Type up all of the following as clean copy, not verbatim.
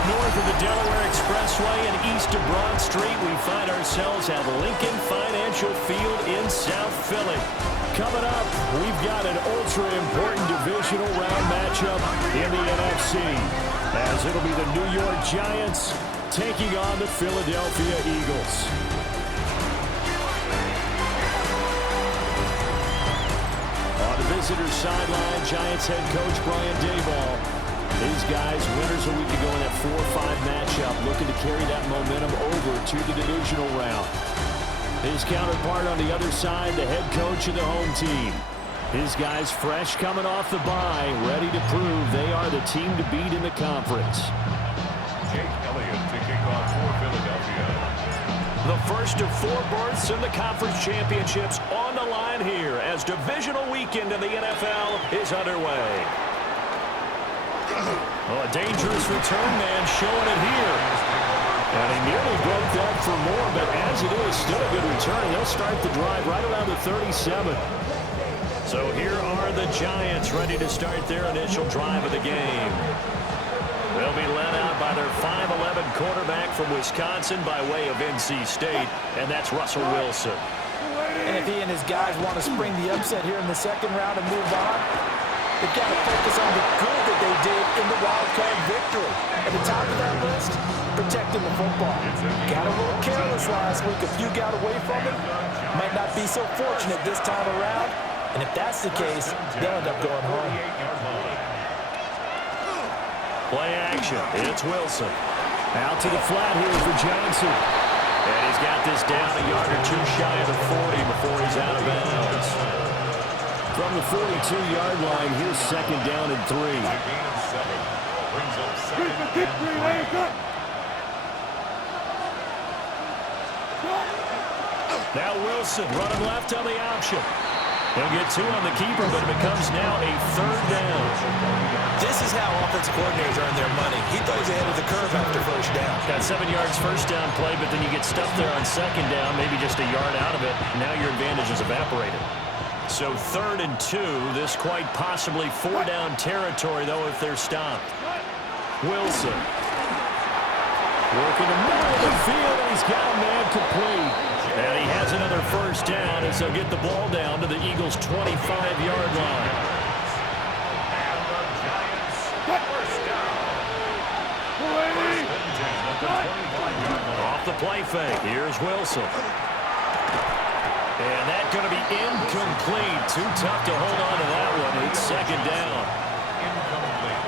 Just north of the Delaware Expressway and east of Broad Street, we find ourselves at Lincoln Financial Field in South Philly. Coming up, we've got an ultra-important divisional round matchup in the NFC, as it'll be the New York Giants taking on the Philadelphia Eagles. On the visitor's sideline, Giants head coach Brian Daboll. These guys, winners a week ago in that 4-5 matchup, looking to carry that momentum over to the divisional round. His counterpart on the other side, the head coach of the home team. His guys fresh coming off the bye, ready to prove they are the team to beat in the conference. Jake Elliott to kick off for Philadelphia. The first of 4 berths in the conference championships on the line here as divisional weekend in the NFL is underway. Oh, a dangerous return man showing it here. And he nearly broke that for more, but as it is, still a good return. They'll start the drive right around the 37. So here are the Giants ready to start their initial drive of the game. They'll be led out by their 5'11" quarterback from Wisconsin by way of NC State, and that's Russell Wilson. And if he and his guys want to spring the upset here in the second round and move on, they've got to focus on the good that they did in the wild card victory. At the top of that list, protecting the football. Got a little careless last week. A few got away from it. Might not be so fortunate this time around. And if that's the case, they'll end up going home. Play action. It's Wilson. Out to the flat here for Johnson. And he's got this down a yard or two shy of the 40 before he's out of bounds. From the 42-yard line, here's second down and 3. Now Wilson running left on the option. He'll get 2 on the keeper, but it becomes now a third down. This is how offensive coordinators earn their money. He throws ahead of the curve after first down. Got 7 yards first down play, but then you get stuffed there on second down, maybe just a yard out of it. Now your advantage is evaporated. So 3rd and 2, this quite possibly 4-down territory, though, if they're stopped. Wilson. Working the middle of the field, and he's got a man complete. And he has another first down as they'll get the ball down to the Eagles' 25-yard line. And the Giants first down. Off the play fake, here's Wilson. And that's going to be incomplete. Too tough to hold on to that one. It's second down. Incomplete.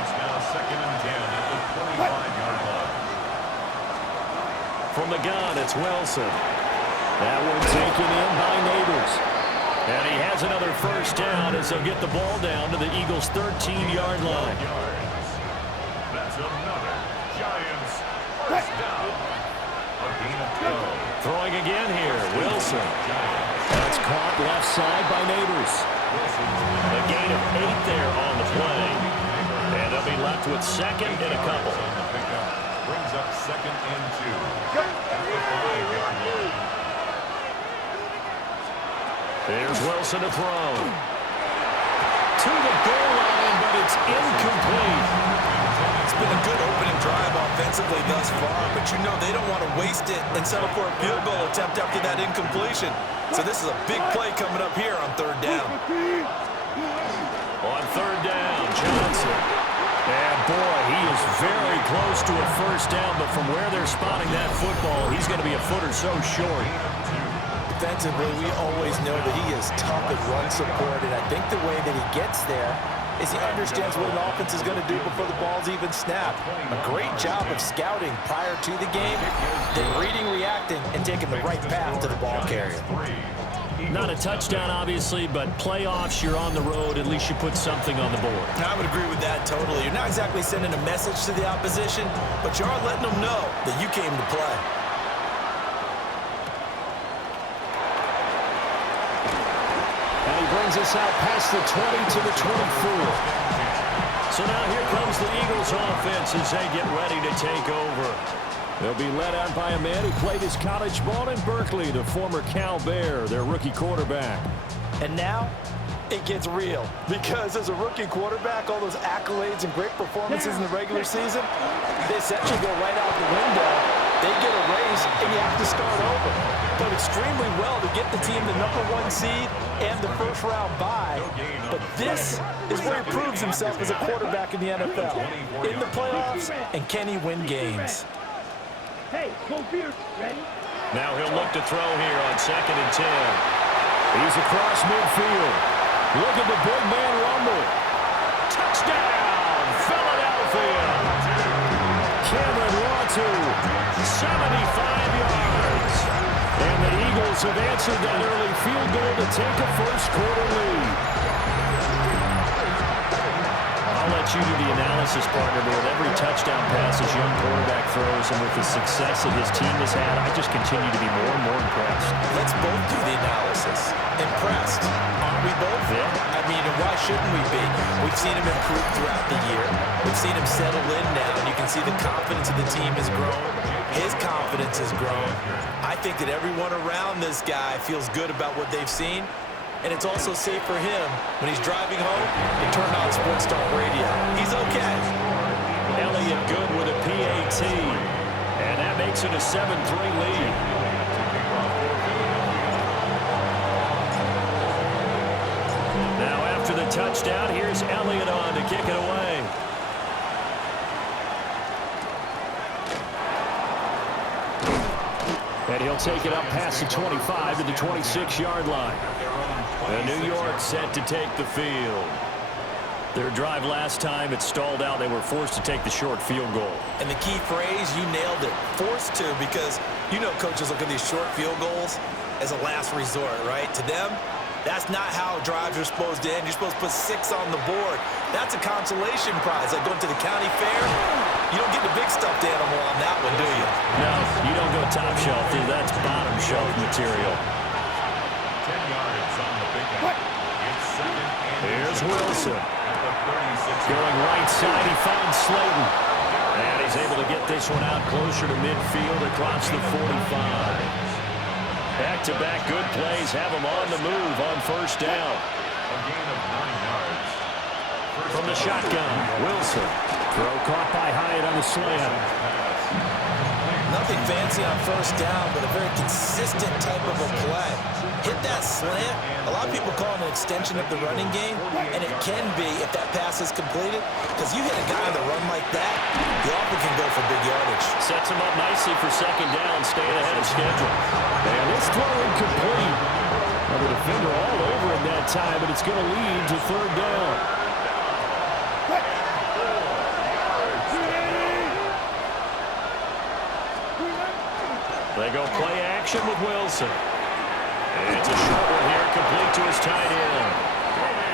It's now 2nd and 10 at the 25-yard line. From the gun, it's Wilson. That one taken in by Neighbors. And he has another first down as they'll get the ball down to the Eagles' 13-yard line. That's another Giants first down. A gain of 12. Throwing again here, Wilson. That's caught left side by Neighbors. A gain of 8 there on the play. And they'll be left with second and a couple. Brings up 2nd and 2 at the 5-yard line. There's Wilson to throw. To the goal line, but it's incomplete. It's been a good opening drive offensively thus far, but you know they don't want to waste it and settle for a field goal attempt after that incompletion. So this is a big play coming up here on 3rd down. On 3rd down, Johnson. And boy, he is very close to a first down, but from where they're spotting that football, he's going to be a foot or so short. Defensively, we always know that he is tough at run support, and I think the way that he gets there is he understands what an offense is going to do before the ball's even snapped. A great job of scouting prior to the game, then reading, reacting, and taking the right path to the ball carrier. Not a touchdown, obviously, but playoffs, you're on the road. At least you put something on the board. I would agree with that totally. You're not exactly sending a message to the opposition, but you are letting them know that you came to play. And he brings us out past the 20 to the 24. So now here comes the Eagles offense as they get ready to take over. They'll be led out by a man who played his college ball in Berkeley, the former Cal Bear, their rookie quarterback. And now, it gets real. Because as a rookie quarterback, all those accolades and great performances in the regular season, they essentially go right out the window. They get a raise, and you have to start over. But extremely well to get the team the #1 seed and the first-round bye. But this is where he proves himself as a quarterback in the NFL. In the playoffs, and can he win games? Hey, go Beard, ready? Now he'll look to throw here on 2nd and 10. He's across midfield. Look at the big man rumble. Touchdown, Philadelphia. Cameron Latu, 75 yards. And the Eagles have answered that early field goal to take a first-quarter lead. I'll let you do the analysis, partner, but with every touchdown pass his young quarterback throws and with the success that his team has had, I just continue to be more and more impressed. Let's both do the analysis. Impressed. Aren't we both? Yeah. I mean, and why shouldn't we be? We've seen him improve throughout the year. We've seen him settle in now, and you can see the confidence of the team has grown. His confidence has grown. I think that everyone around this guy feels good about what they've seen. And it's also safe for him when he's driving home to turn on Sports Talk Radio. He's okay. Elliott good with a PAT. And that makes it a 7-3 lead. Now after the touchdown, here's Elliott on to kick it away. And he'll take it up past the 25 to the 26-yard line. And New York set to take the field. Their drive last time, it stalled out. They were forced to take the short field goal. And the key phrase, you nailed it. Forced to, because you know coaches look at these short field goals as a last resort, right? To them, that's not how drives are supposed to end. You're supposed to put 6 on the board. That's a consolation prize. Like going to the county fair, you don't get the big stuffed animal on that one, do you? No, you don't go top shelf. That's bottom shelf material. 10 yards on the big one. It's 2nd and Here's Wilson. at the 36. Going right side, he finds Slayton. And he's able to get this one out closer to midfield across the 45. Back-to-back good plays have him on the move on first down. A gain of 9 yards. From the shotgun, Wilson. Throw caught by Hyatt on the slam. Nothing fancy on first down, but a very consistent type of a play. Hit that slant. A lot of people call it an extension of the running game, and it can be if that pass is completed, because you hit a guy on the run like that, he often can go for big yardage. Sets him up nicely for second down, staying ahead of schedule. And this throw incomplete. Well, the defender all over him that time, but it's going to lead to third down. They go play action with Wilson. It's a short one here, complete to his tight end.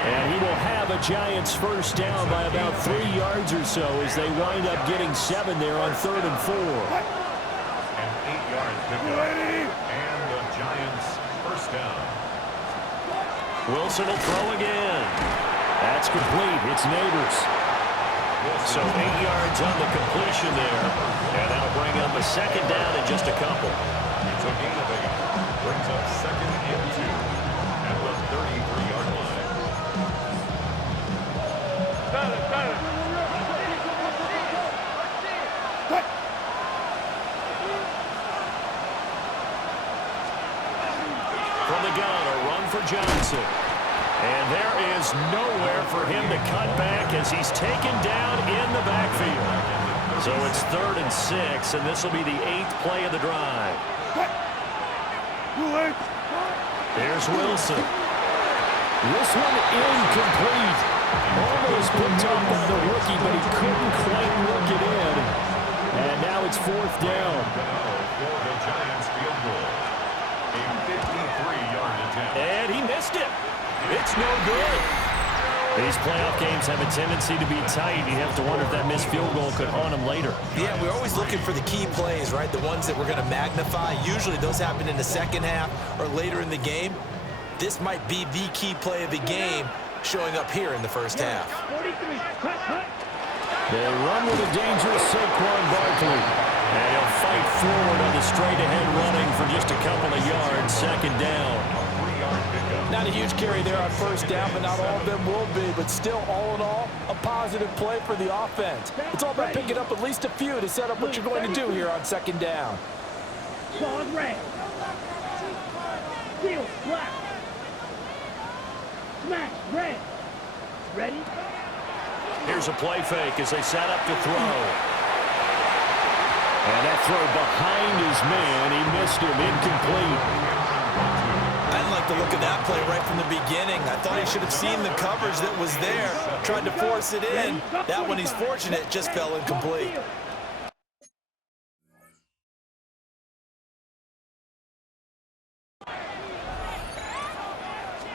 And he will have a Giants first down by about 3 yards or so as they wind up getting 7 there on 3rd and 4. And 8 yards pickup. And the Giants first down. Wilson will throw again. That's complete. It's Neighbors. So 8 yards on the completion there. And that'll bring up a second down in just a couple. It's a gain of 8. Brings up 2nd and 2 at the 33-yard line. From the gun, a run for Johnson. And there is nowhere for him to cut back as he's taken down in the backfield. So it's 3rd and 6, and this will be the 8th play of the drive. There's Wilson. This one incomplete. Almost picked up by the rookie, but he couldn't quite work it in. And now it's 4th down. For the Giants field goal. A 53-yard attempt. And he missed it. It's no good. These playoff games have a tendency to be tight. You have to wonder if that missed field goal could haunt him later. Yeah, we're always looking for the key plays, right? The ones that we're going to magnify. Usually those happen in the second half or later in the game. This might be the key play of the game showing up here in the first half. 43, cut. They run with a dangerous Saquon Barkley. And he'll fight forward on the straight-ahead running for just a couple of yards. Second down. A 3-yard pickup. Not a huge carry there on first down, but not all of them will be. But still, all in all, a positive play for the offense. It's all about picking up at least a few to set up what you're going to do here on second down. Ball red. Steel, black. Smash, red. Ready? Here's a play fake as they set up to throw. And that throw behind his man. He missed him, incomplete. I didn't like the look of that play right from the beginning. I thought he should have seen the coverage that was there, tried to force it in. That one, he's fortunate, just fell incomplete.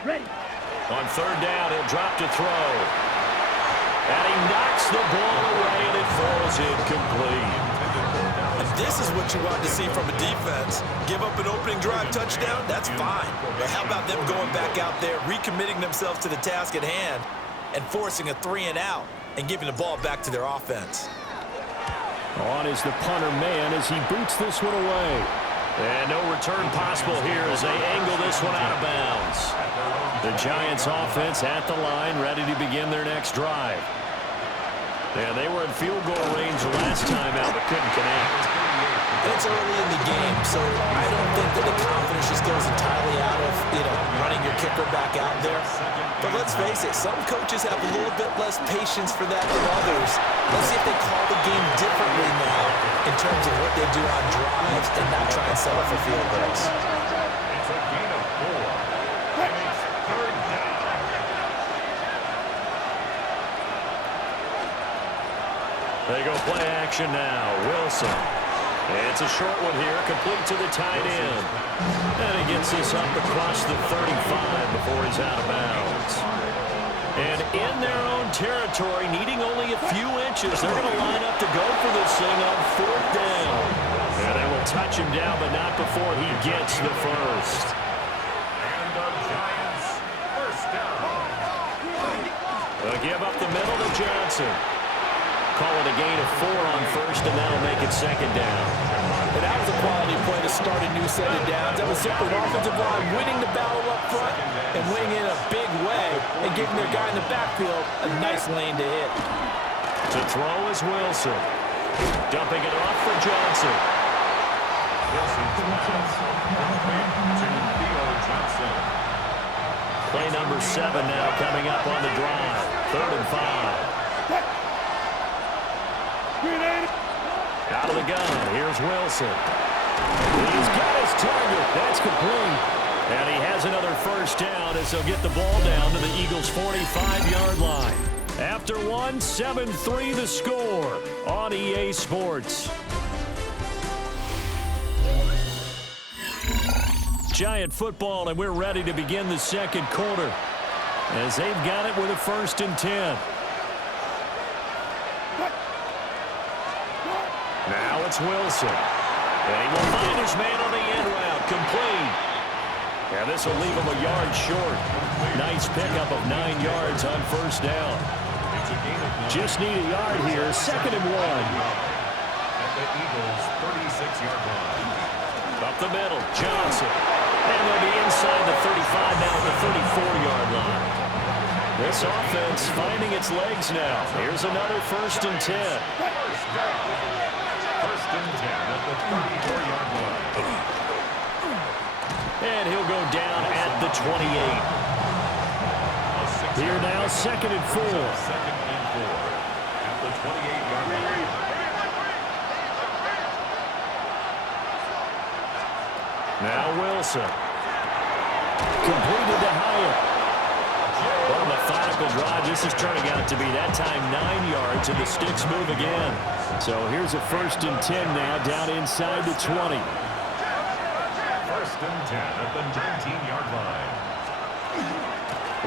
Ready. On third down, he'll drop to throw. And he knocks the ball away, and it falls incomplete. And this is what you want to see from a defense. Give up an opening drive touchdown, that's fine. But how about them going back out there, recommitting themselves to the task at hand, and forcing a 3-and-out, and giving the ball back to their offense. On is the punter man as he boots this one away. And no return possible here as they angle this one out of bounds. The Giants offense at the line, ready to begin their next drive. Yeah, they were in field goal range last time out, but couldn't connect. And it's early in the game, so I don't think that the confidence just goes entirely out of, running your kicker back out there. But let's face it, some coaches have a little bit less patience for that than others. Let's see if they call the game differently now in terms of what they do on drives and not try and settle for field goals. It's a gain of 4. And it's third down. They go play action now. Wilson. It's a short one here, complete to the tight end. And he gets this up across the 35 before he's out of bounds. And in their own territory, needing only a few inches, they're going to line up to go for this thing on fourth down. And they will touch him down, but not before he gets the first. And the Giants first down. They'll give up the middle to Johnson. Call it a gain of 4 on first, and that'll make it second down. And that was a quality play to start a new set of downs. That was simply an offensive line winning the battle up front and winning in a big way and giving their guy in the backfield a nice lane to hit. To throw is Wilson. Dumping it off for Johnson. Wilson's pass. To Theo Johnson. Play number 7 now coming up on the drive. 3rd and 5. Out of the gun, here's Wilson. He's got his target. That's complete. And he has another first down as he'll get the ball down to the Eagles' 45-yard line. After one, 7-3 the score on EA Sports. Giant football, and we're ready to begin the second quarter as they've got it with a 1st and 10. Now it's Wilson. And he will find his man on the end route. Complete. And this will leave him a yard short. Nice pickup of 9 yards on first down. Just need a yard here. 2nd and 1. At the Eagles' 36-yard line. Up the middle, Johnson. And they'll be inside the 35 now at the 34-yard line. This offense finding its legs now. Here's another 1st and 10. First down. 1st and 10 at the 34-yard line. And he'll go down at the 28. Here now, 2nd and 4. 2nd and 4 at the 28-yard line. Now Wilson. Completed to Hyatt. What a methodical drive this is turning out to be. That time 9 yards, and the sticks move again. So here's a 1st and 10 now down inside the 20. 1st and 10 at the 19-yard line.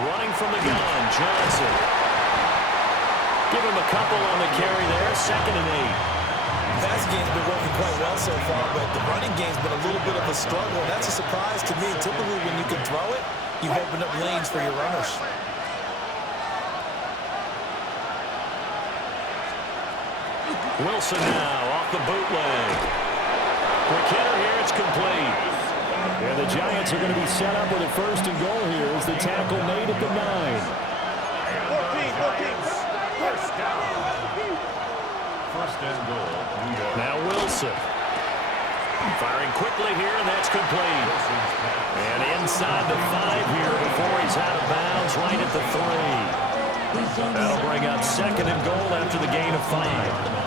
Running from the gun, Johnson. Give him a couple on the carry there. 2nd and 8. Pass game's been working quite well so far, but the running game's been a little bit of a struggle. That's a surprise to me. Typically, when you can throw it, you open up lanes for your runners. Wilson now off the bootleg. Quick hitter here, it's complete. And the Giants Giants are going to be set up with a first and goal here as the tackle made at the 9. 14. First down. First and goal. New York. Now Wilson. Firing quickly here, and that's complete. And inside the 5 here before he's out of bounds, right at the 3. That'll bring up second and goal after the gain of 5.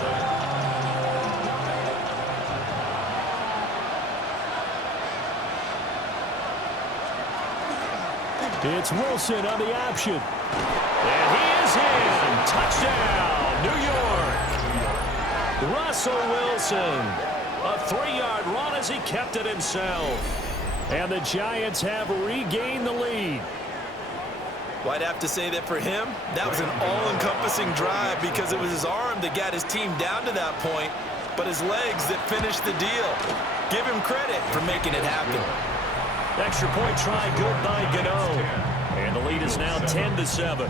It's Wilson on the option. And he is in. Touchdown, New York. Russell Wilson. A 3-yard run as he kept it himself. And the Giants have regained the lead. Well, I'd have to say that for him, that was an all-encompassing drive because it was his arm that got his team down to that point, but his legs that finished the deal. Give him credit for making it happen. Extra point try good by Gano. And the lead is now 10-7.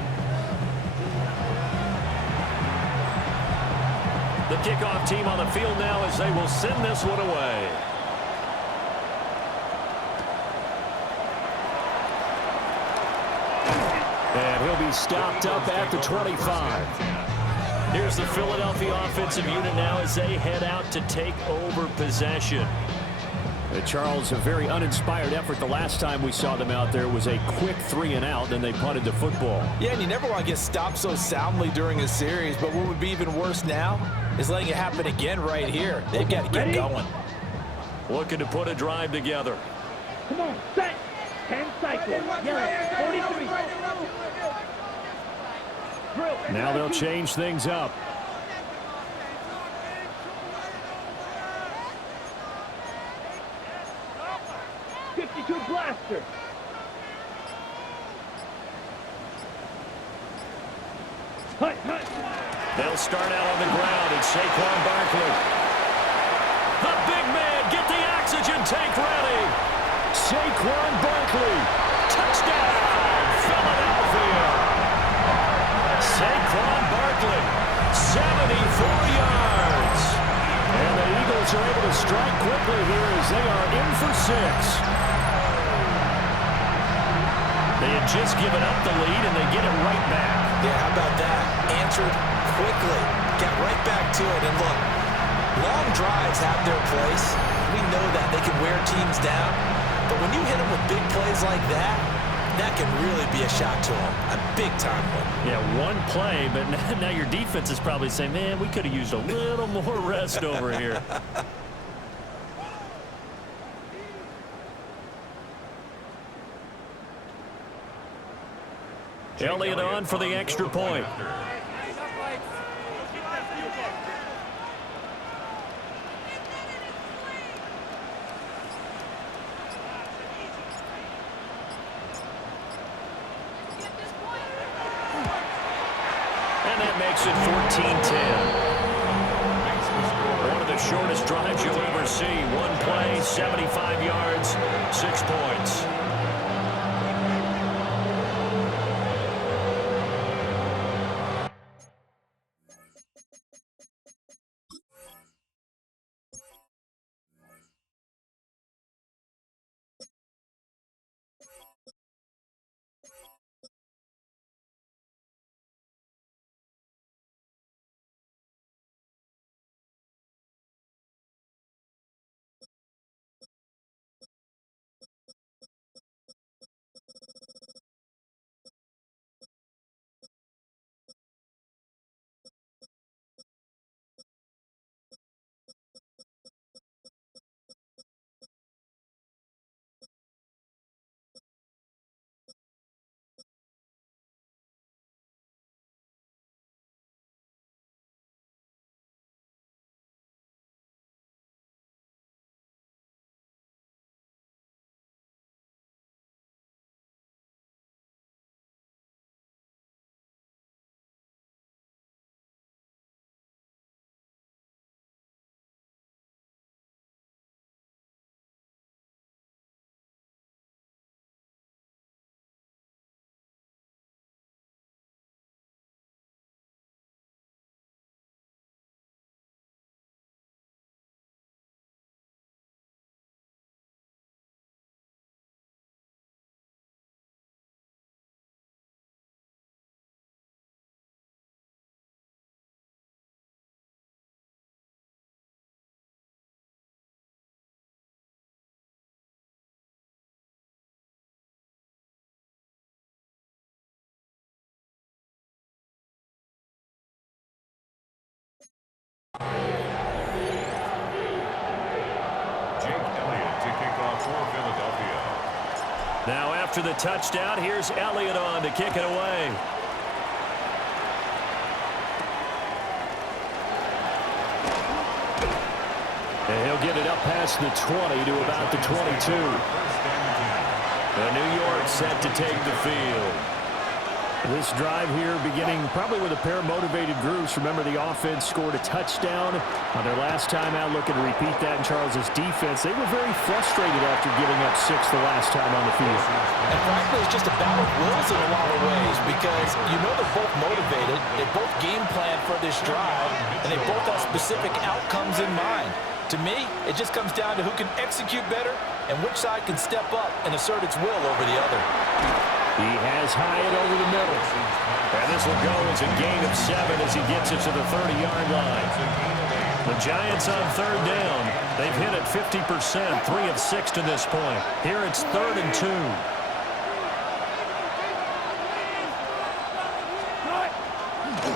The kickoff team on the field now as they will send this one away. And he'll be stopped up at the 25. Here's the Philadelphia offensive unit now as they head out to take over possession. Charles, a very uninspired effort. The last time we saw them out there was a quick 3-and-out, then they punted the football. Yeah, and you never want to get stopped so soundly during a series, but what would be even worse now is letting it happen again right here. They've got to get going. Looking to put a drive together. Come on, set. 10 cycles. Yellow, 43. Drill. Now they'll change things up. 52 blaster. Hut. They'll start out on the ground. It's Saquon Barkley. The big man, get the oxygen tank ready. Saquon Barkley. Touchdown, Philadelphia. Saquon Barkley, 74 yards. And the Eagles are able to strike quickly here as they are in for 6. They had just given up the lead, and they get it right back. Yeah, how about that? Answered quickly. Got right back to it. And look, long drives have their place. We know that. They can wear teams down. But when you hit them with big plays like that, that can really be a shot to them. A big-time one. Yeah, one play, but now your defense is probably saying, man, we could have used a little more rest over here. Elliott on for the extra point. And that makes it 14-10. One of the shortest drives you'll ever see. One play, 75 yards, 6 points. Now after the touchdown, here's Elliott on to kick it away. And he'll get it up past the 20 to about the 22. New York set to take the field. This drive here beginning probably with a pair of motivated groups. Remember, the offense scored a touchdown on their last time out, looking to repeat that in Charles's defense. They were very frustrated after giving up 6 the last time on the field. And frankly, it's just a battle of wills in a lot of ways because you know they're both motivated. They both game plan for this drive, and they both have specific outcomes in mind. To me, it just comes down to who can execute better and which side can step up and assert its will over the other. He has Hyatt over the middle. And this will go as a gain of 7 as he gets it to the 30-yard line. The Giants on third down. They've hit it 50%, 3 of 6 to this point. Here it's 3rd and 2.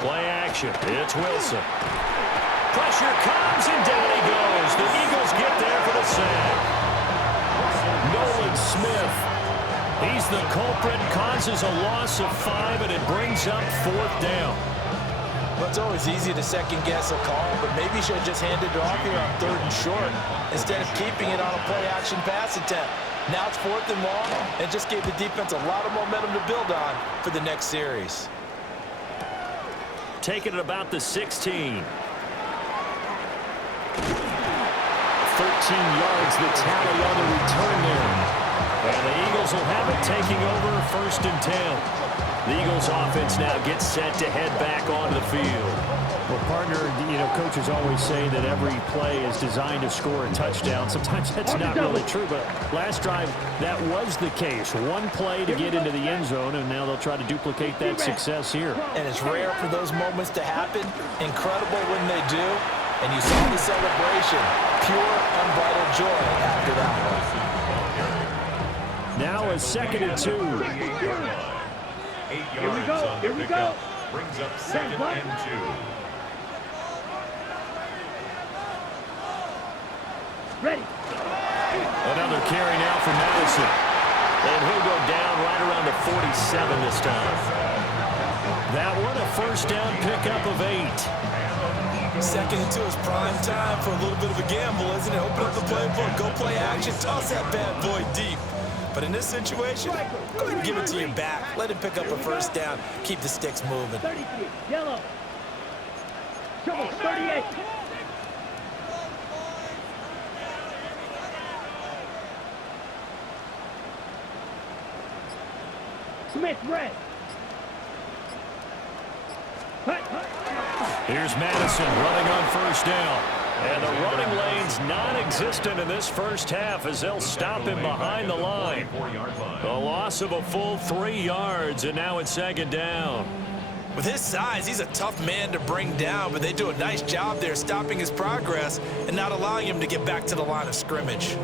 Play action. It's Wilson. Pressure comes, and down he goes. The Eagles get there for the sack. Nolan Smith. He's the culprit, causes a loss of 5, and it brings up 4th down. Well, it's always easy to second-guess a call, but maybe you should have just handed it off here on 3rd and short instead of keeping it on a play-action pass attempt. Now it's 4th and long, and just gave the defense a lot of momentum to build on for the next series. Taking it about the 16. 13 yards, the tally on the return there. And the Eagles will have it, taking over 1st and 10. The Eagles offense now gets set to head back onto the field. Well, partner, coaches always say that every play is designed to score a touchdown. Sometimes that's not really true, but last drive, that was the case. One play to get into the end zone, and now they'll try to duplicate that success here. And it's rare for those moments to happen. Incredible when they do. And you saw the celebration. Pure, unbridled joy after that one. Now a 2nd and 2. 8 yards on the pickup. Brings up 2nd and 2. Ready. Another carry now for Madison. And he'll go down right around the 47 this time. That one a 1st down pickup of 8. 2nd and 2 is prime time for a little bit of a gamble, isn't it? Open up the playbook, go play action, toss that bad boy deep. But in this situation, go ahead and give it to your back. Let him pick up a 1st down. Keep the sticks moving. 33, yellow. Trouble, 38. Smith, red. Here's Madison running on 1st down. And the running lane's non-existent in this first half as they'll stop him behind the line. A loss of a full 3 yards, and now it's 2nd down. With his size, he's a tough man to bring down, but they do a nice job there stopping his progress and not allowing him to get back to the line of scrimmage.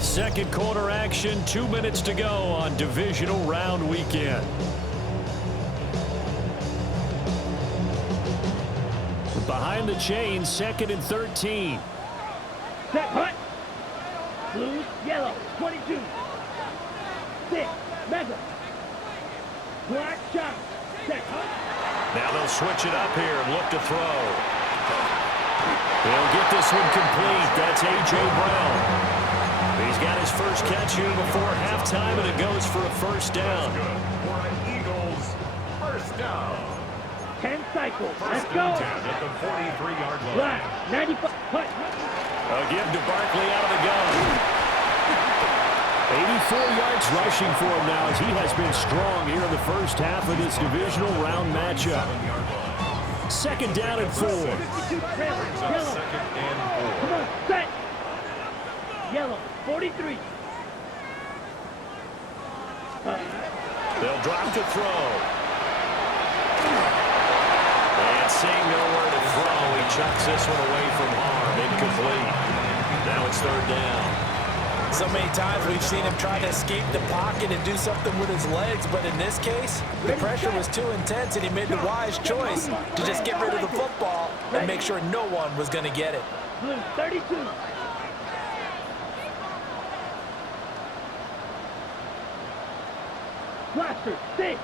Second quarter action, 2 minutes to go on divisional round weekend. Behind the chains, 2nd and 13. Set, hut. Blue, yellow, 22. 6, mega. Black shot. Set, hut. Now they'll switch it up here and look to throw. They'll get this one complete. That's A.J. Brown. He's got his first catch here before halftime, and it goes for a 1st down. For an Eagles 1st down. 10 cycles. Let's 1st go. and 10 at the 43-yard line. Black, 95. Hut. A give to Barkley out of the gun. 84 yards rushing for him now as he has been strong here in the first half of this divisional round matchup. 2nd down and 4. 52, red, Brings up yellow. 2nd and 4. Come on, set. Yellow, 43. They'll drop to throw. And seeing nowhere to throw, he chucks this one away from harm. Incomplete. Now it's 3rd down. So many times we've seen him try to escape the pocket and do something with his legs, but in this case, the pressure was too intense and he made the wise choice to just get rid of the football and make sure no one was going to get it. Blue 32. Blaster 6.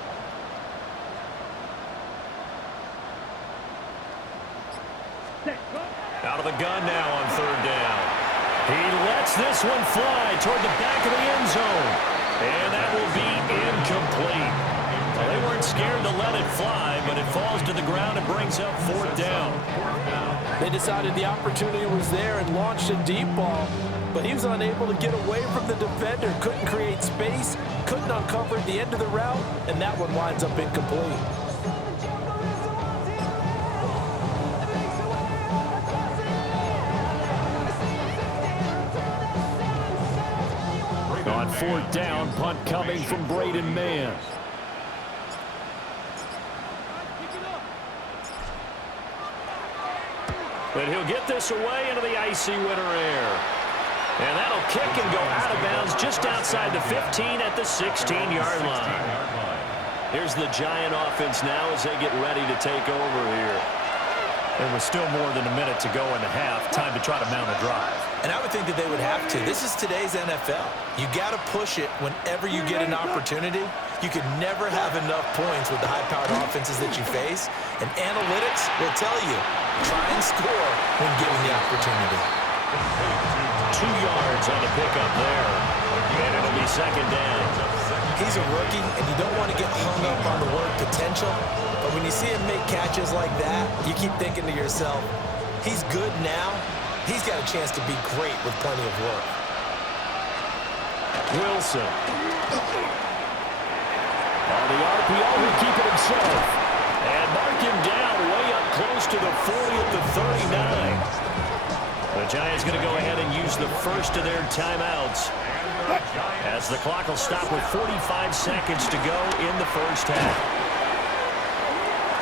Set. Out of the gun now on third down. He lets this one fly toward the back of the end zone. And that will be incomplete. Well, they weren't scared to let it fly, but it falls to the ground and brings up fourth down. They decided the opportunity was there and launched a deep ball, but he was unable to get away from the defender, couldn't create space, couldn't uncover at the end of the route, and that one winds up incomplete. On fourth down, punt coming from Braden Mann. But he'll get this away into the icy winter air. And that'll kick and go out of bounds just outside the 15 at the 16-yard line. Here's the Giant offense now as they get ready to take over here. There was still more than a minute to go in the half. Time to try to mount a drive. And I would think that they would have to. This is today's NFL. You got to push it whenever you get an opportunity. You can never have enough points with the high-powered offenses that you face. And analytics will tell you, try and score when given the opportunity. 2 yards on the pickup there. And it'll be second down. He's a rookie, and you don't want to get hung up on the word potential. But when you see him make catches like that, you keep thinking to yourself, he's good now. He's got a chance to be great with plenty of work. Wilson. On the RPO, he'll keep it himself. And mark him down way up close to the 40 at the 39. The Giants going to go ahead and use the first of their timeouts, as the clock will stop with 45 seconds to go in the first half.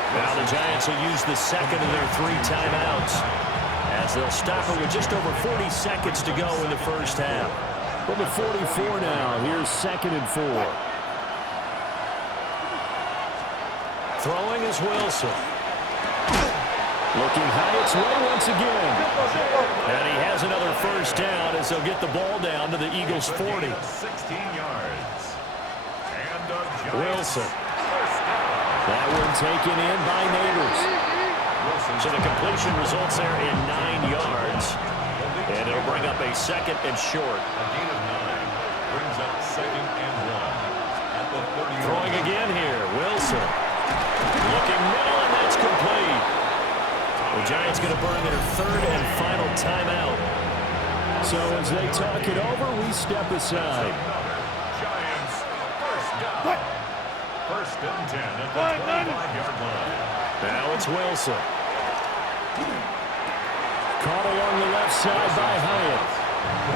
Now the Giants will use the second of their 3 timeouts, as they'll stop it with just over 40 seconds to go in the first half. From the 44 now, here's second and 4. Throwing is Wilson. Looking high its way once again. And he has another first down as they'll get the ball down to the Eagles' 40. 16 yards. And Wilson. That one taken in by Neighbors. So the completion results there in 9 yards. And it'll bring up a second and short. A gain of 9 brings up second and 1 at the 30. Throwing again here, Wilson. Looking middle, and that's complete. The Giants going to burn their third and final timeout. So as they talk it over, we step aside. Giants first down. First and 10 at the 25-yard line. Now it's Wilson. Caught along the left side by Hyatt.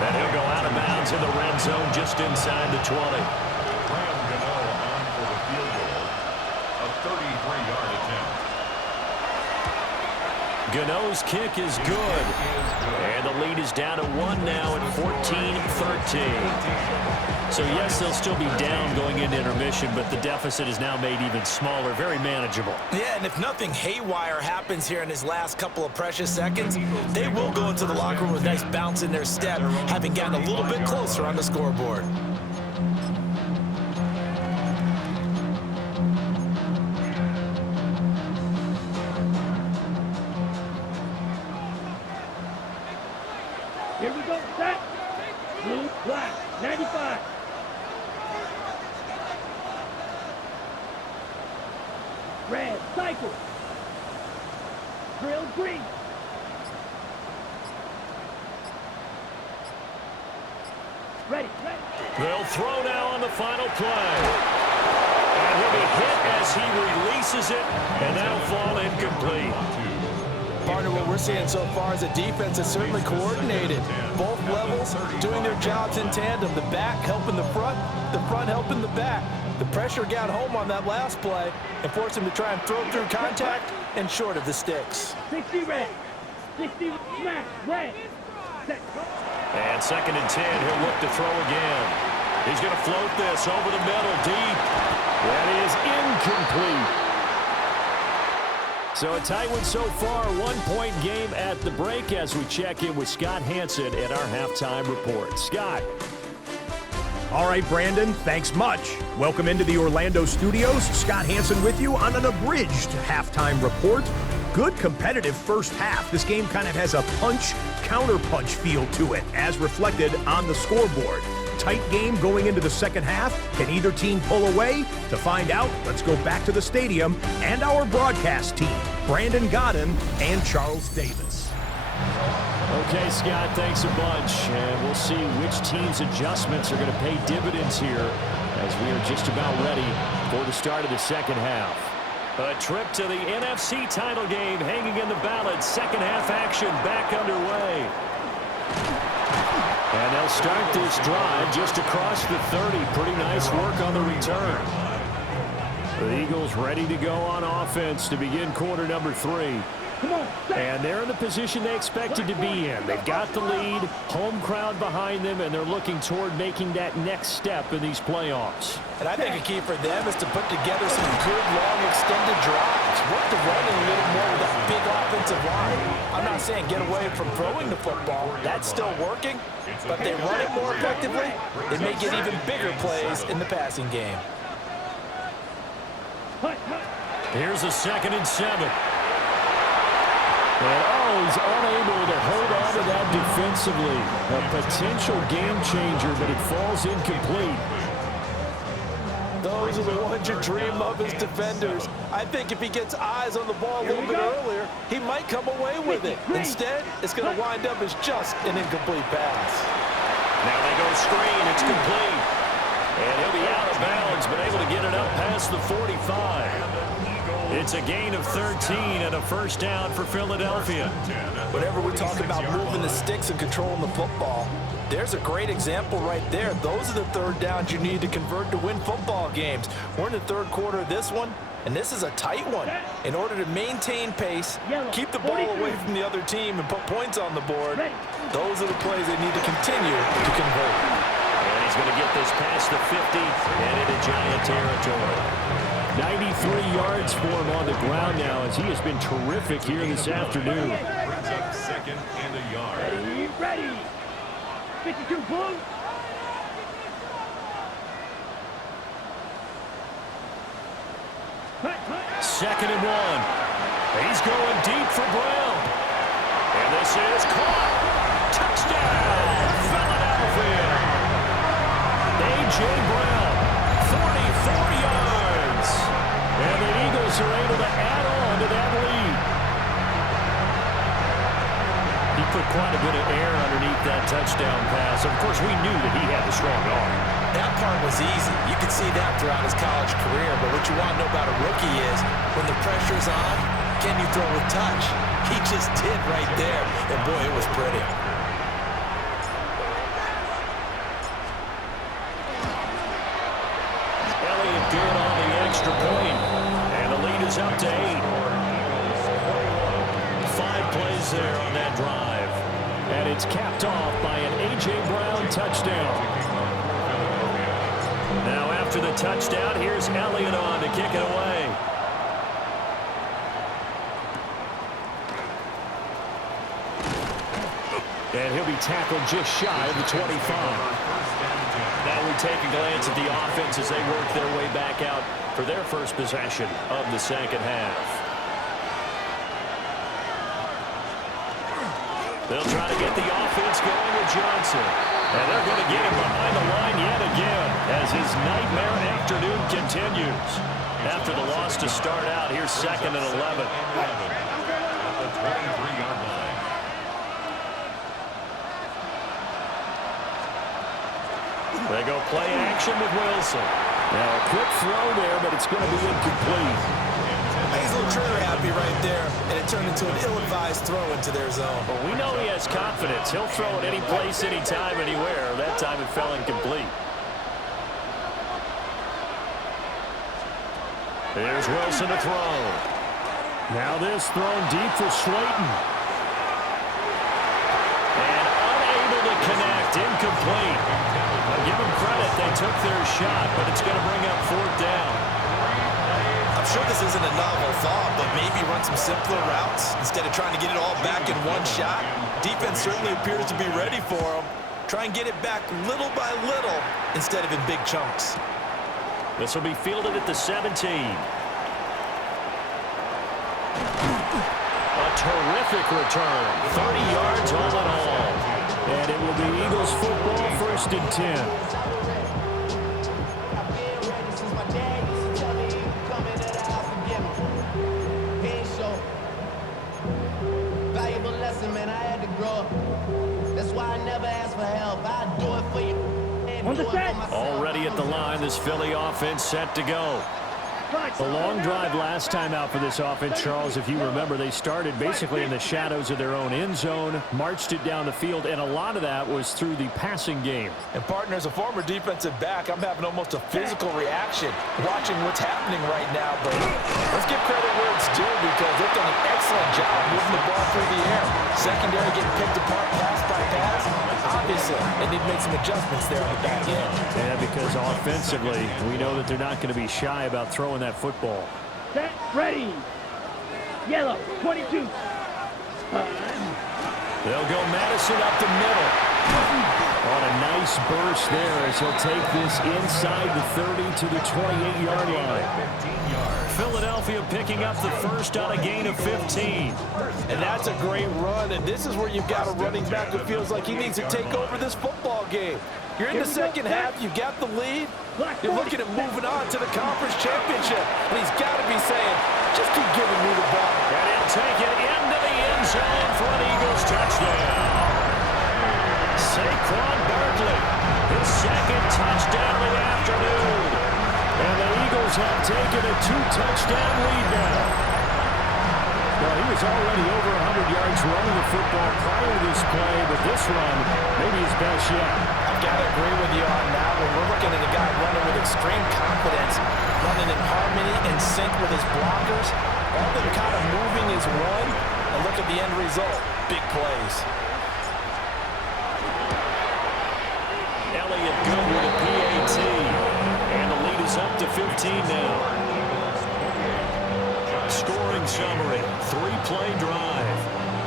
And he'll go out of bounds in the red zone just inside the 20. Graham Gano on for the field goal. A 33-yard attempt. Gano's kick is good. And the lead is down to 1 now at 14-13. So, yes, they'll still be down going into intermission, but the deficit is now made even smaller, very manageable. Yeah, and if nothing haywire happens here in his last couple of precious seconds, they will go into the locker room with a nice bounce in their step, having gotten a little bit closer on the scoreboard. Here we go, set. Blue, black, 95. Red, cycle. Drill, green. Ready, ready. They'll throw now on the final play. And he'll be hit as he releases it, and that'll fall incomplete. Partner, what we're seeing so far is a defense that's certainly coordinated. Both levels doing their jobs in tandem. The back helping the front helping the back. The pressure got home on that last play and forced him to try and throw through contact and short of the sticks. 60 red. 60 smash, red. Set. And second and 10, he'll look to throw again. He's going to float this over the middle deep. That is incomplete. So a tight one so far, 1-point game at the break as we check in with Scott Hansen at our halftime report. Scott. All right, Brandon, thanks much. Welcome into the Orlando studios. Scott Hansen with you on an abridged halftime report. Good competitive first half. This game kind of has a punch-counterpunch feel to it, as reflected on the scoreboard. Tight game going into the second half. Can either team pull away? To find out, let's go back to the stadium and our broadcast team, Brandon Godden and Charles Davis. Okay, Scott, thanks a bunch. And we'll see which team's adjustments are going to pay dividends here as we are just about ready for the start of the second half. A trip to the NFC title game hanging in the balance. Second half action back underway. And they'll start this drive just across the 30. Pretty nice work on the return. The Eagles ready to go on offense to begin quarter number 3. And they're in the position they expected to be in. They've got the lead, home crowd behind them, and they're looking toward making that next step in these playoffs. And I think a key for them is to put together some good, long, extended drives. Work the running a little more with that big offensive line. I'm not saying get away from throwing the football. That's still working. But they run it more effectively, they may get even bigger plays in the passing game. Here's a 2nd and 7. And, he's unable to hold on to that defensively. A potential game changer, but it falls incomplete. Those are the ones you dream of as defenders. I think if he gets eyes on the ball a little bit earlier, he might come away with it. Instead, it's going to wind up as just an incomplete pass. Now they go screen. It's complete. And he'll be out of bounds, but able to get it up past the 45. It's a gain of 13 and a first down for Philadelphia. Whenever we talk about moving the sticks and controlling the football, there's a great example right there. Those are the third downs you need to convert to win football games. We're in the third quarter of this one, and this is a tight one. In order to maintain pace, keep the ball away from the other team, and put points on the board, those are the plays they need to continue to convert. And he's going to get this past the 50 and into Giant territory. 93 yards for him on the ground now as he has been terrific here this afternoon. Brings up 2nd and a yard. Ready. 52 blue. Second and 1. He's going deep for Brown. And this is caught. Touchdown, Philadelphia. A.J. Brown, 44 yards. And the Eagles are able to add on to that lead. He put quite a bit of air underneath that touchdown pass. Of course, we knew that he had the strong arm. That part was easy. You could see that throughout his college career. But what you want to know about a rookie is when the pressure's on, can you throw with touch? He just did right there. And, boy, it was pretty. Elliott good on the extra point. And the lead is up to 8. 5 plays there on that drive. And it's capped off by an A.J. Brown touchdown. Now after the touchdown, here's Elliott on to kick it away. And he'll be tackled just shy of the 25. Now we take a glance at the offense as they work their way back out for their first possession of the second half. They'll try to get the offense going with Johnson. And they're going to get him behind the line yet again as his nightmare afternoon continues. After the loss to start out, here's 2nd and 11. At the 23-yard line. They go play action with Wilson. Now a quick throw there, but it's going to be incomplete. He's a little trigger happy right there, and it turned into an ill-advised throw into their zone. Well, we know he has confidence. He'll throw it any place, anytime, anywhere. That time it fell incomplete. Here's Wilson to throw. Now this thrown deep for Slayton. And unable to connect, incomplete. I'll give them credit. They took their shot, but it's going to bring up 4th down. A I'm sure this isn't a novel thought, but maybe run some simpler routes instead of trying to get it all back in one shot. Defense certainly appears to be ready for him. Try and get it back little by little instead of in big chunks. This will be fielded at the 17. A terrific return. 30 yards all in all. And it will be Eagles football, 1st and 10. Man, I had to grow up. That's why I never ask for help. I do it for you. On the set. Already at the line, this Philly offense set to go. A long drive last time out for this offense, Charles. If you remember, they started basically in the shadows of their own end zone, marched it down the field, and a lot of that was through the passing game. And partner, as a former defensive back, I'm having almost a physical reaction watching what's happening right now. But let's give credit where it's due because they've done an excellent job moving the ball through the air. Secondary getting picked apart pass by pass. Obviously, they need to make some adjustments there on the back end. Yeah, because offensively, we know that they're not going to be shy about throwing that football. Set, ready. Yellow, 22. They'll go Madison up the middle. On a nice burst there as he'll take this inside the 30 to the 28-yard line. Philadelphia picking up the first on a gain of 15. And that's a great run, and this is where you've got a running back who feels like he needs to take over this football game. You're in the second half, you got the lead, you're looking at moving on to the conference championship, and he's got to be saying, just keep giving me the ball. And he'll take it into the end zone for an Eagles touchdown. Saquon Barkley, his second touchdown of the afternoon. And the Eagles have taken a 2-touchdown lead now. Well, he was already over 100 yards running the football prior to this play, but this run may be his best yet. I've got to agree with you on that one. We're looking at a guy running with extreme confidence, running in harmony and sync with his blockers. All them kind of moving his run, and look at the end result. Big plays. Elliott good with a PAT. And the lead is up to 15 now. Scoring summary, 3-play drive.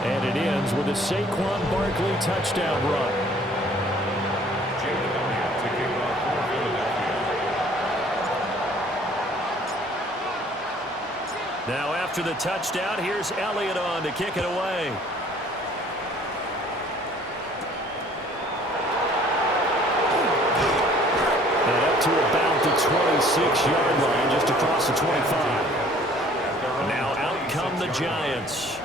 And it ends with a Saquon Barkley touchdown run. Now after the touchdown, here's Elliott on to kick it away. And up to about the 26-yard line, just across the 25. Now out come the Giants.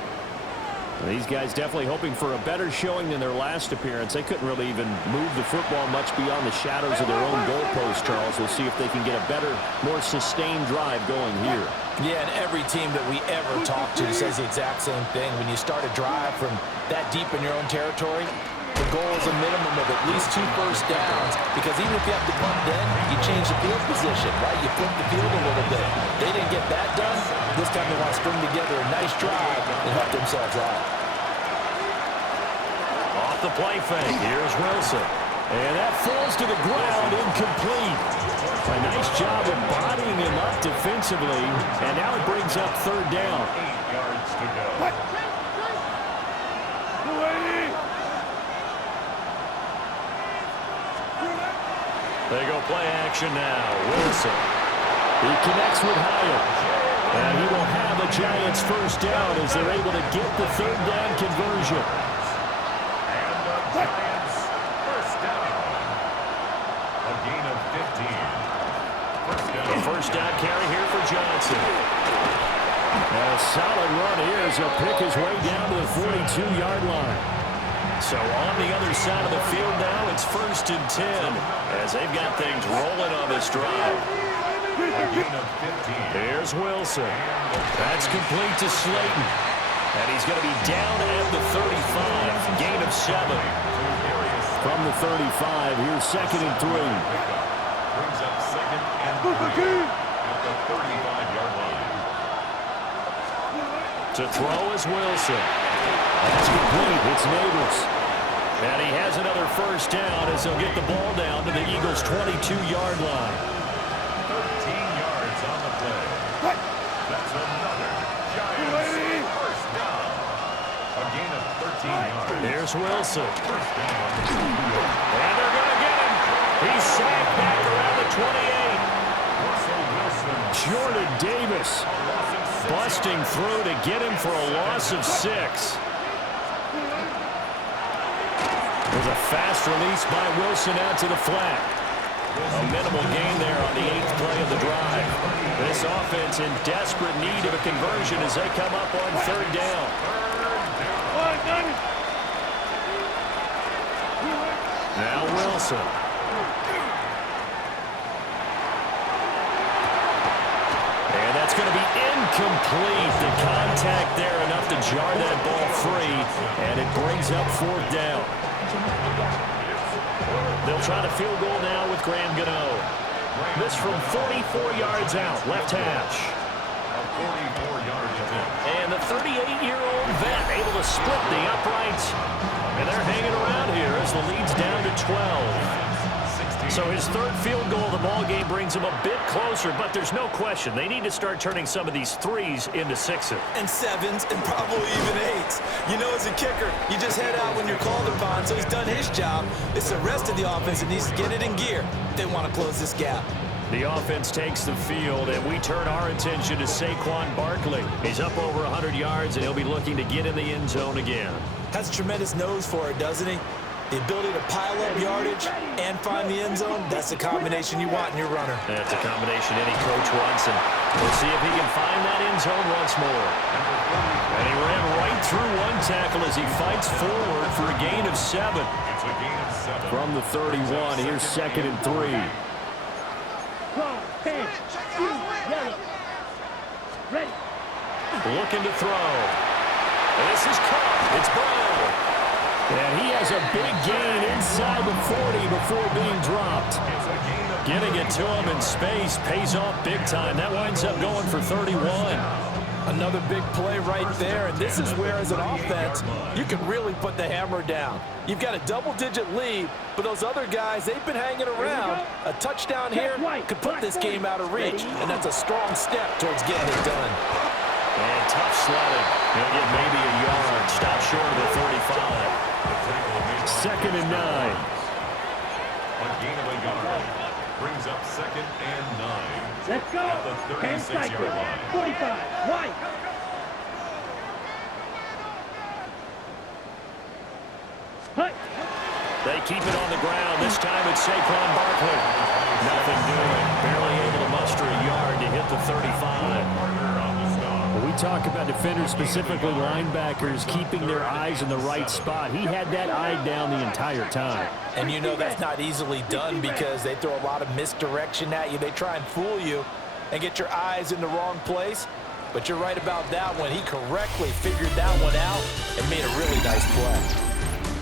These guys definitely hoping for a better showing than their last appearance. They couldn't really even move the football much beyond the shadows of their own goalpost, Charles. We'll see if they can get a better, more sustained drive going here. Yeah, and every team that we ever talk to says the exact same thing. When you start a drive from that deep in your own territory, the goal is a minimum of at least 2 first downs, because even if you have to punt then, you change the field position, right? You flip the field a little bit. They didn't get that done. This time they want to string together a nice drive and help themselves out. Off the play fake, here's Wilson. And that falls to the ground, incomplete. A nice job of bodying him up defensively, and now it brings up 3rd down. 8 yards to go. They go play action now. Wilson. He connects with Hyatt. And he will have a Giants first down as they're able to get the 3rd down conversion. And the Giants first down. A gain of 15. First down. The first down carry here for Johnson. And a solid run here as he'll pick his way down to the 42-yard line. So on the other side of the field now, it's 1st and 10 as they've got things rolling on this drive. A gain of 15. Here's Wilson. That's complete to Slayton. And he's going to be down at the 35. Gain of 7. From the 35, here's 2nd and 3. Brings up 2nd and 3 at the 35-yard line. To throw is Wilson. That's complete. It's Neighbors. And he has another first down as he'll get the ball down to the Eagles' 22-yard line. 13 yards on the play. Here's Wilson. And they're going to get him. He's sacked back around the 28. Jordan Davis busting through to get him for a loss of 6. There's a fast release by Wilson out to the flat. A minimal gain there on the 8th play of the drive. This offense in desperate need of a conversion as they come up on 3rd down. Now Wilson. And that's going to be incomplete. The contact there enough to jar that ball free, and it brings up 4th down. They'll try the field goal now with Graham Gano. This from 44 yards out, left hash. And the 38-year-old vet able to split the uprights. And they're hanging around here as the lead's down to 12. So his 3rd field goal of the ball game brings him a bit closer, but there's no question they need to start turning some of these 3s into 6s. And 7s and probably even 8s. You know, as a kicker, you just head out when you're called upon, so he's done his job. It's the rest of the offense that needs to get it in gear. They want to close this gap. The offense takes the field, and we turn our attention to Saquon Barkley. He's up over 100 yards, and he'll be looking to get in the end zone again. Has a tremendous nose for it, doesn't he? The ability to pile up yardage and find the end zone, that's the combination you want in your runner. That's a combination any coach wants, and we'll see if he can find that end zone once more. And he ran right through one tackle as he fights forward for a gain of 7. From the 31, here's 2nd and 3. Ready. Looking to throw. This is caught. It's Brown. And he has a big gain inside the 40 before being dropped. Getting it to him in space pays off big time. That winds up going for 31. Another big play right there, and this is where, as an offense, you can really put the hammer down. You've got a double-digit lead, but those other guys, they've been hanging around. A touchdown here could put this game out of reach, and that's a strong step towards getting it done. And tough sledding. He'll get maybe a yard. Stop short of the 35. 2nd and 9. A gain of a yard. Brings up 2nd and 9. Let's go. At the 36-yard line. 45. White. Hut. They keep it on the ground. This time it's Saquon Barkley. Nothing doing. Barely able to muster a yard to hit the 35. We talk about defenders, specifically linebackers, keeping their eyes in the right spot. He had that eye down the entire time. And you know that's not easily done because they throw a lot of misdirection at you. They try and fool you and get your eyes in the wrong place. But you're right about that one. He correctly figured that one out and made a really nice play.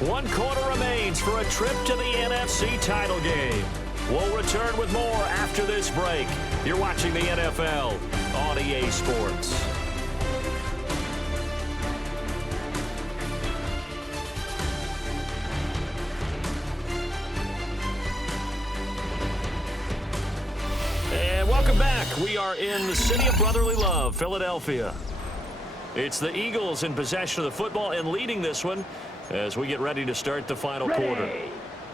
1 quarter remains for a trip to the NFC title game. We'll return with more after this break. You're watching the NFL on EA Sports. Welcome back. We are in the city of brotherly love, Philadelphia. It's the Eagles in possession of the football and leading this one as we get ready to start the final quarter.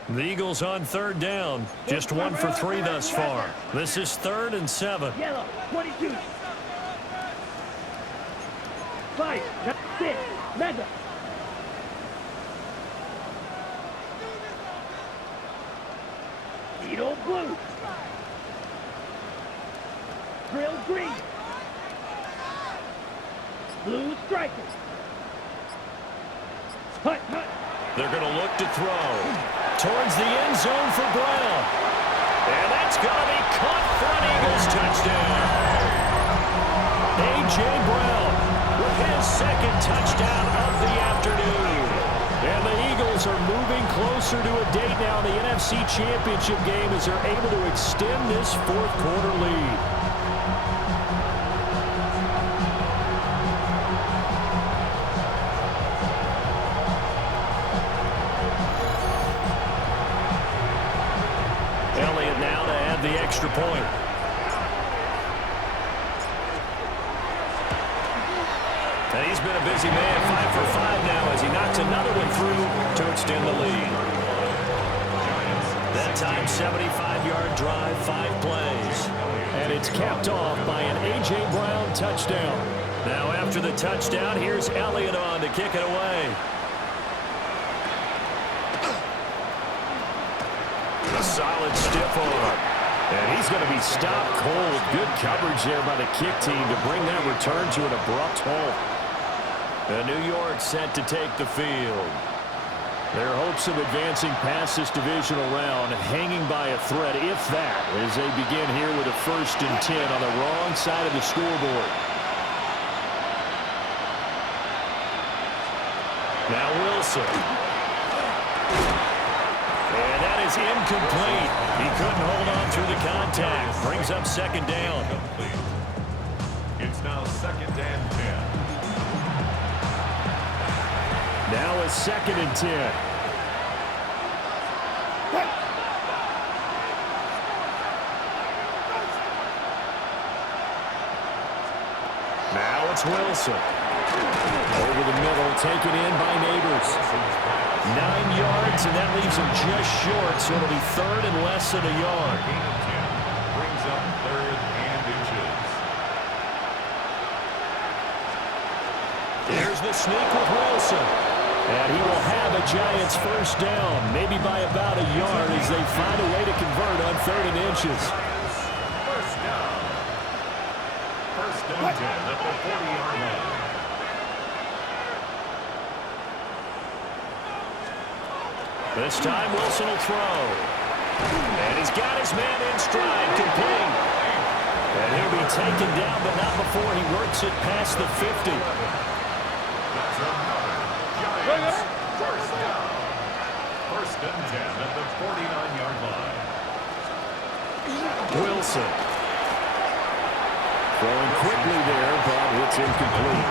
The Eagles on 3rd down. Just 1 for 3 thus far. This is 3rd and 7. Yellow. 22. 5. 6. Mega. Beetle blue. Grill green. Blue strikers. Hut, hut. They're going to look to throw towards the end zone for Brown. And that's going to be caught for an Eagles touchdown. A.J. Brown with his 2nd touchdown of the afternoon. And the Eagles are moving closer to a date now in the NFC Championship game as they're able to extend this 4th quarter lead. Elliott now to add the extra point. And he's been a busy man, 5 for 5 now as he knocks gets another one through to extend the lead. That time, 75-yard drive, 5 plays. And it's capped off by an A.J. Brown touchdown. Now after the touchdown, here's Elliott on to kick it away. A solid stiff arm. And he's going to be stopped cold. Good coverage there by the kick team to bring that return to an abrupt halt. New York set to take the field. Their hopes of advancing past this divisional round hanging by a thread, if that, as they begin here with a 1st and 10 on the wrong side of the scoreboard. Now Wilson. And that is incomplete. He couldn't hold on through the contact. Brings up 2nd down. It's now 2nd and 10. Now a 2nd and 10. Now it's Wilson. Over the middle, taken in by Neighbors. 9 yards, and that leaves him just short, so it'll be 3rd and less than a yard. Brings up 3rd and inches. Here's the sneak with Wilson. And he will have a Giants 1st down, maybe by about a yard as they find a way to convert on 3rd and inches. 1st down. 1st and 10 at the 40-yard line. This time Wilson will throw. And he's got his man in stride, complete. And he'll be taken down, but not before he works it past the 50. That's another Giants 1st down. 1st and 10 at the 49-yard line. Wilson. Throwing quickly there, but it's incomplete.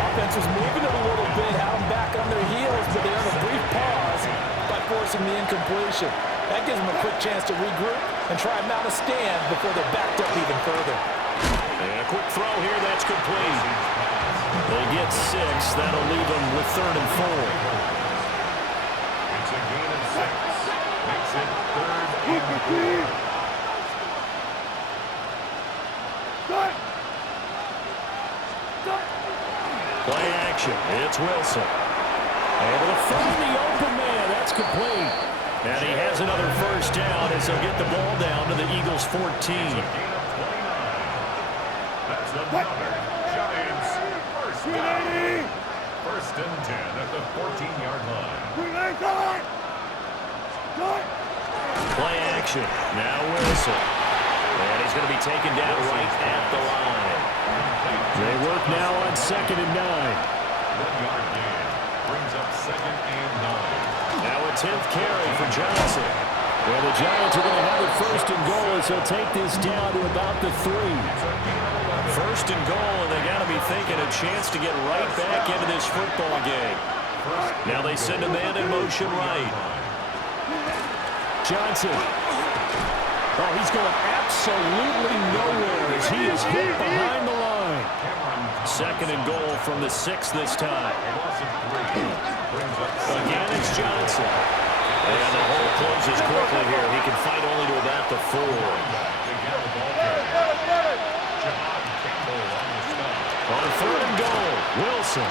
Offense was moving it a little bit, had them back on their heels, but they earned a brief pause by forcing the incompletion. That gives them a quick chance to regroup and try and mount a stand before they're backed up even further. And a quick throw here, that's complete. They get 6. That'll leave them with 3rd and 4. It's a gain of 6. Makes it 3rd and 4. Play action. It's Wilson. Able to find the open man. That's complete. And he has another 1st down as they'll get the ball down to the Eagles' 14. That's another Giants 1st down. 1st and 10 at the 14-yard line. Play action. Now Wilson. And he's going to be taken down right at the line. They work now on 2nd and 9. 1-yard gain. Brings up 2nd and 9. Now a 10th carry for Johnson. Well, the Giants are going to have it 1st and goal as they'll take this down to about the 3. 1st and goal, and they got to be thinking a chance to get right back into this football game. Now they send a man in motion right. Johnson. Oh, he's going absolutely nowhere as he is hit behind the line. 2nd and goal from the 6 this time. Again, it's Johnson. And the hole closes quickly here. He can fight only to about the 4. On 3rd and goal, Wilson.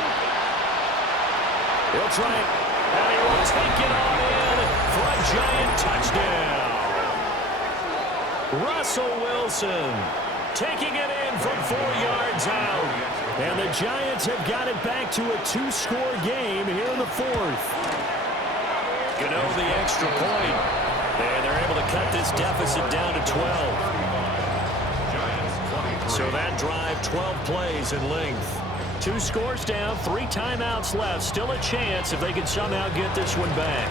He'll try it, and he will take it on in for a Giant touchdown. Russell Wilson taking it in from 4 yards out. And the Giants have got it back to a 2-score game here in the 4th. Gano the extra point. And they're able to cut this deficit down to 12. So that drive, 12 plays in length. 2 scores down, 3 timeouts left. Still a chance if they can somehow get this one back.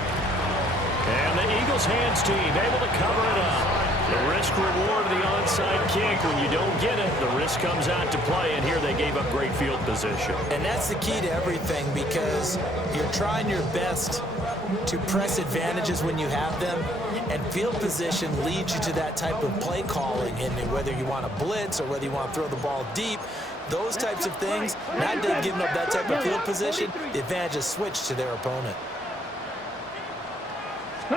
And the Eagles hands team able to cover it up. The risk-reward of the onside kick. When you don't get it, the risk comes out to play, and here they gave up great field position. And that's the key to everything, because you're trying your best to press advantages when you have them, and field position leads you to that type of play calling. And whether you want to blitz or whether you want to throw the ball deep, those types of things, not them giving up that type of field position, the advantage is switched to their opponent. A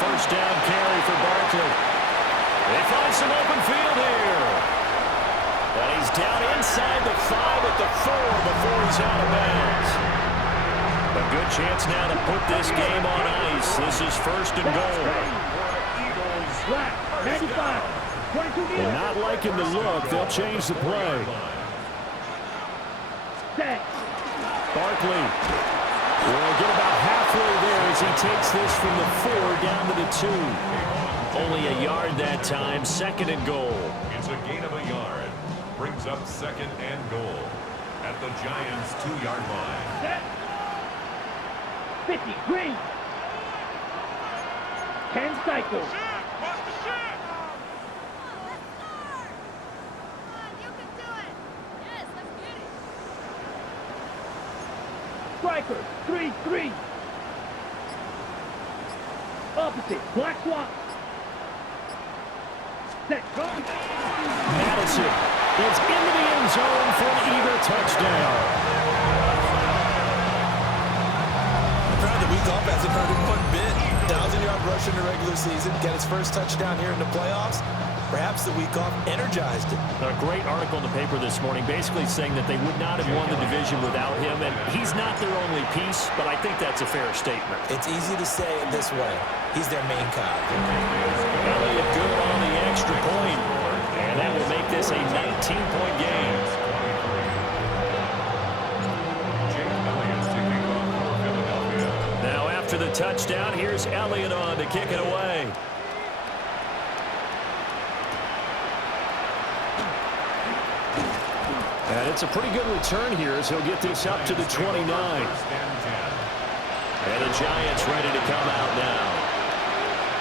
first down carry for Barkley. They find some open field here. And he's down inside the 5 at the 4 before he's out of bounds. A good chance now to put this game on ice. This is first and goal. And not liking the look, they'll change the play. Barkley will get about halfway there as he takes this from the 4 down to the 2. Only a yard that time, second and goal. It's a gain of a yard. Brings up second and goal at the Giants' 2-yard line. 50, green. 10 cycles. Striker, 3-3. Opposite, black swap. Set, go. Madison is into the end zone for an Eagle touchdown. The crowd the week off hasn't hurt him one bit. 1,000-yard rush in the regular season, get his first touchdown here in the playoffs. Perhaps the week off energized him. A great article in the paper this morning basically saying that they would not have won the division without him, and he's not their only piece, but I think that's a fair statement. It's easy to say it this way. He's their main cog. Elliott good on the extra point, and that will make this a 19-point game. Now after the touchdown, here's Elliott on to kick it away. And it's a pretty good return here as he'll get this up to the 29. And the Giants ready to come out now.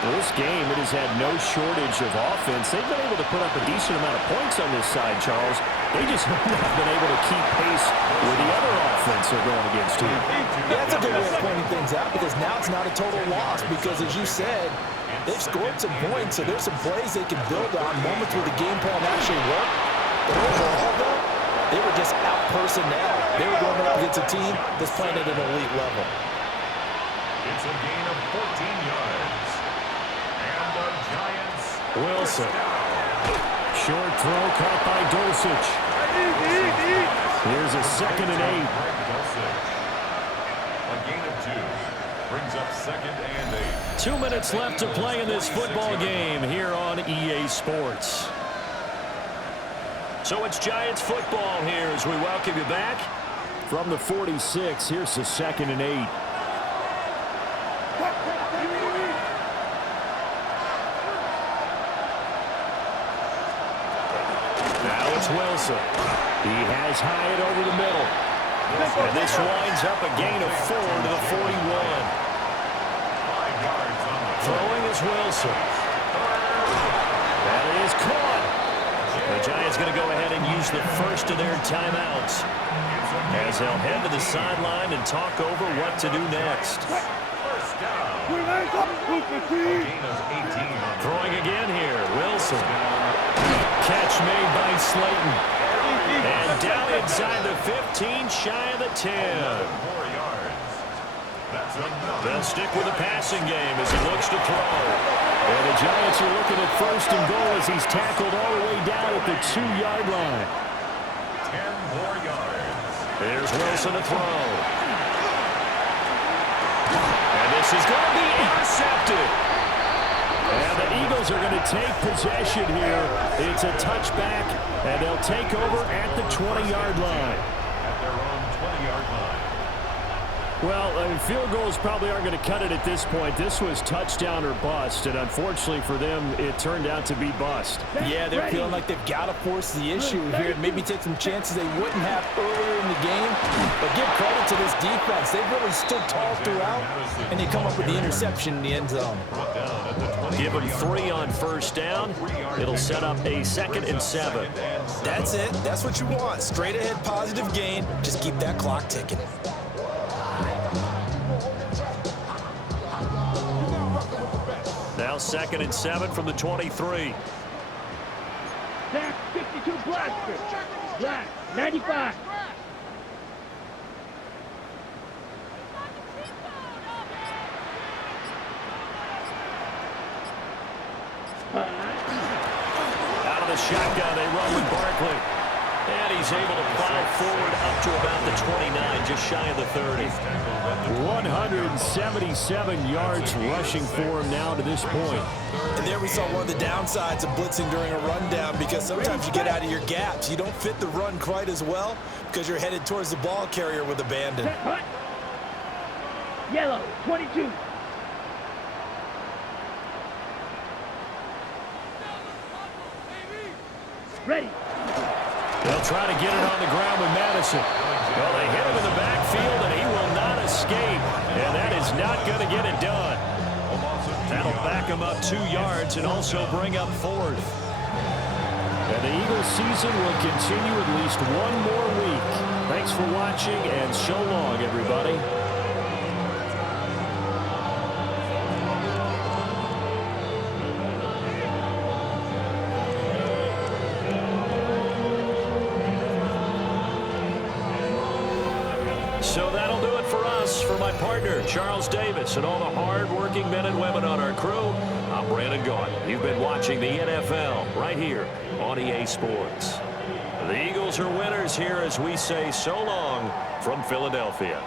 Well, this game, it has had no shortage of offense. They've been able to put up a decent amount of points on this side, Charles. They just have not been able to keep pace with the other offense they're going against here. Yeah, that's a good way of pointing things out because now it's not a total loss because, as you said, they've scored some points, so there's some plays they can build on, moments where the game plan actually worked. But overall, though, they were just out-personnel. They were going up against a team that's playing at an elite level. It's a gain of 14 yards. And the Giants... Wilson. Short throw caught by Dulcich. Here's a second and 8. A gain of 2. Brings up second and 8. 2 minutes left to play in this football game here on EA Sports. So it's Giants football here as we welcome you back. From the 46, here's the second and 8. Now it's Wilson. He has Hyatt over the middle. And this winds up a gain of 4 to the 41. 5 yards on the Throwing is Wilson. That is caught. The Giants going to go ahead and use the first of their timeouts as they'll head to the sideline and talk over what to do next. first down. Gain of 18. Throwing again here, Wilson. Catch made by Slayton. And down inside the 15, shy of the 10. 4 yards. That's enough. They'll stick with the passing game as he looks to throw. And the Giants are looking at first and goal as he's tackled all the way down at the 2-yard line. 10 more yards. There's Wilson to throw. And this is going to be intercepted. And the Eagles are going to take possession here. It's a touchback, and they'll take over at the 20-yard line. At their own 20-yard line. Well, I mean, field goals probably aren't going to cut it at this point. This was touchdown or bust, and unfortunately for them, it turned out to be bust. Yeah, they're feeling like they've got to force the issue here and maybe take some chances they wouldn't have earlier in the game. But give credit to this defense. They've really stood tall throughout, and they come up with the interception in the end zone. Give them 3 on first down. It'll set up a 2nd and 7. That's it. That's what you want. Straight ahead, positive gain. Just keep that clock ticking. Now 2nd and 7 from the 23. That's 50. 52 blaster. Black, 95. Out of the shotgun, they run with Barkley. And he's able to plow forward up to about the 29, just shy of the 30. 177 yards rushing for him now to this point. And there we saw one of the downsides of blitzing during a rundown, because sometimes you get out of your gaps. You don't fit the run quite as well because you're headed towards the ball carrier with abandon. Set, hut. Yellow, 22. Ready. They'll try to get it on the ground with Madison. Well, they hit him in the backfield, and he will not escape. And that is not going to get it done. That'll back him up 2 yards and also bring up 4th. And the Eagles season will continue at least one more week. Thanks for watching, and so long, everybody. So that'll do it for us. For my partner, Charles Davis, and all the hard-working men and women on our crew, I'm Brandon Gaudin. You've been watching the NFL right here on EA Sports. The Eagles are winners here as we say so long from Philadelphia.